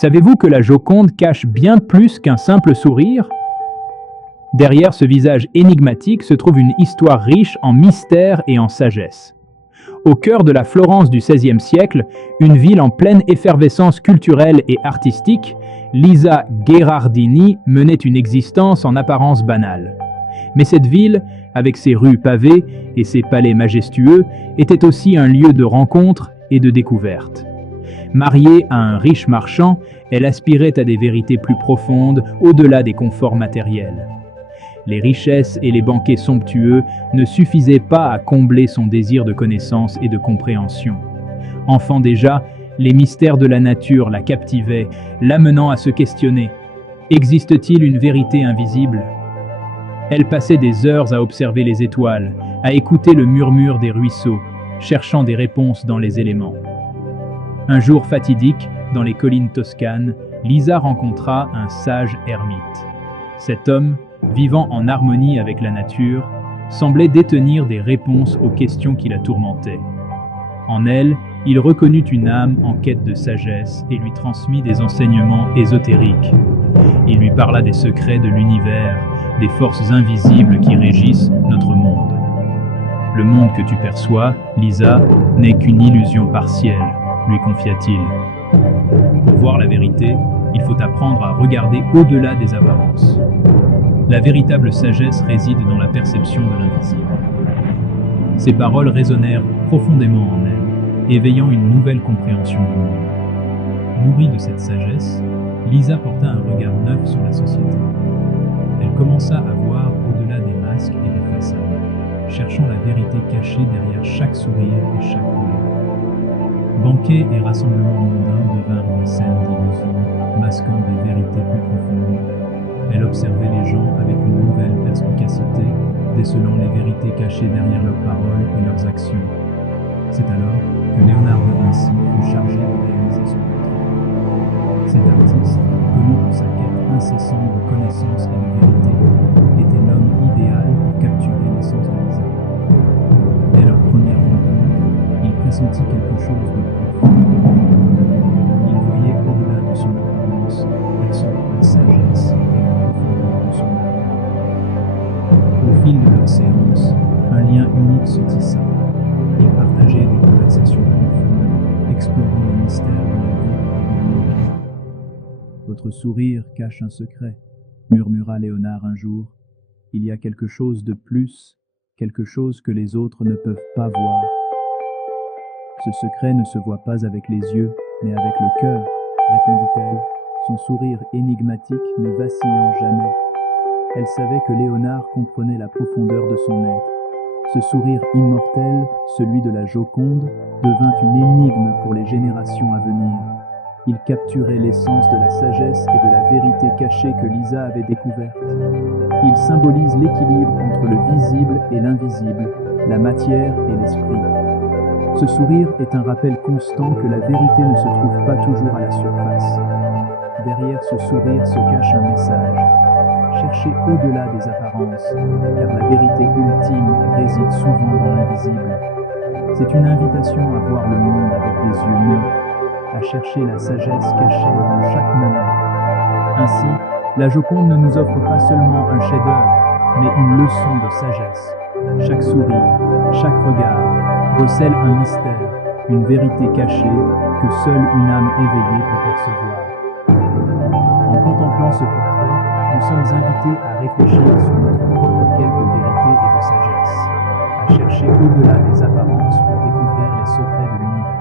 Savez-vous que la Joconde cache bien plus qu'un simple sourire? Derrière ce visage énigmatique se trouve une histoire riche en mystère et en sagesse. Au cœur de la Florence du XVIe siècle, une ville en pleine effervescence culturelle et artistique, Lisa Gherardini menait une existence en apparence banale. Mais cette ville, avec ses rues pavées et ses palais majestueux, était aussi un lieu de rencontre et de découverte. Mariée à un riche marchand, elle aspirait à des vérités plus profondes, au-delà des conforts matériels. Les richesses et les banquets somptueux ne suffisaient pas à combler son désir de connaissance et de compréhension. Enfant déjà, les mystères de la nature la captivaient, l'amenant à se questionner. Existe-t-il une vérité invisible? Elle passait des heures à observer les étoiles, à écouter le murmure des ruisseaux, cherchant des réponses dans les éléments. Un jour fatidique, dans les collines toscanes, Lisa rencontra un sage ermite. Cet homme, vivant en harmonie avec la nature, semblait détenir des réponses aux questions qui la tourmentaient. En elle, il reconnut une âme en quête de sagesse et lui transmit des enseignements ésotériques. Il lui parla des secrets de l'univers, des forces invisibles qui régissent notre monde. Le monde que tu perçois, Lisa, n'est qu'une illusion partielle, lui confia-t-il. Pour voir la vérité, il faut apprendre à regarder au-delà des apparences. La véritable sagesse réside dans la perception de l'invisible. Ces paroles résonnèrent profondément en elle, éveillant une nouvelle compréhension du monde. Nourrie de cette sagesse, Lisa porta un regard neuf sur la société. Elle commença à voir au-delà des masques et des façades, cherchant la vérité cachée derrière chaque sourire et chaque regard. Banquets et rassemblements mondains devinrent des scènes d'illusions, masquant des vérités plus profondes. Elle observait les gens avec une nouvelle perspicacité, décelant les vérités cachées derrière leurs paroles et leurs actions. C'est alors que Léonard de Vinci fut chargé de réaliser son portrait. Cet artiste, connu pour sa quête incessante de connaissance et de vérité, était l'homme idéal pour capturer l'essence de Lisa. Dès leur première rencontre, il pressentit quelque chose de profond. Il voyait au-delà de son apparence, percevant la sagesse et la profondeur de son âme. Au fil de leurs séances, un lien unique se tissa. Ils partageaient des conversations profondes, explorant les mystères de la vie et du monde. Votre sourire cache un secret, murmura Léonard un jour. Il y a quelque chose de plus, quelque chose que les autres ne peuvent pas voir. Ce secret ne se voit pas avec les yeux, mais avec le cœur, répondit-elle, son sourire énigmatique ne vacillant jamais. Elle savait que Léonard comprenait la profondeur de son être. Ce sourire immortel, celui de la Joconde, devint une énigme pour les générations à venir. Il capturait l'essence de la sagesse et de la vérité cachée que Lisa avait découverte. Il symbolise l'équilibre entre le visible et l'invisible, la matière et l'esprit. Ce sourire est un rappel constant que la vérité ne se trouve pas toujours à la surface. Derrière ce sourire se cache un message. Cherchez au-delà des apparences, car la vérité ultime réside souvent dans l'invisible. C'est une invitation à voir le monde avec des yeux neufs, à chercher la sagesse cachée dans chaque moment. Ainsi, la Joconde ne nous offre pas seulement un chef-d'œuvre, mais une leçon de sagesse. Chaque sourire, chaque regard recèle un mystère, une vérité cachée que seule une âme éveillée peut percevoir. En contemplant ce portrait, nous sommes invités à réfléchir sur notre propre quête de vérité et de sagesse, à chercher au-delà des apparences pour découvrir les secrets de l'univers.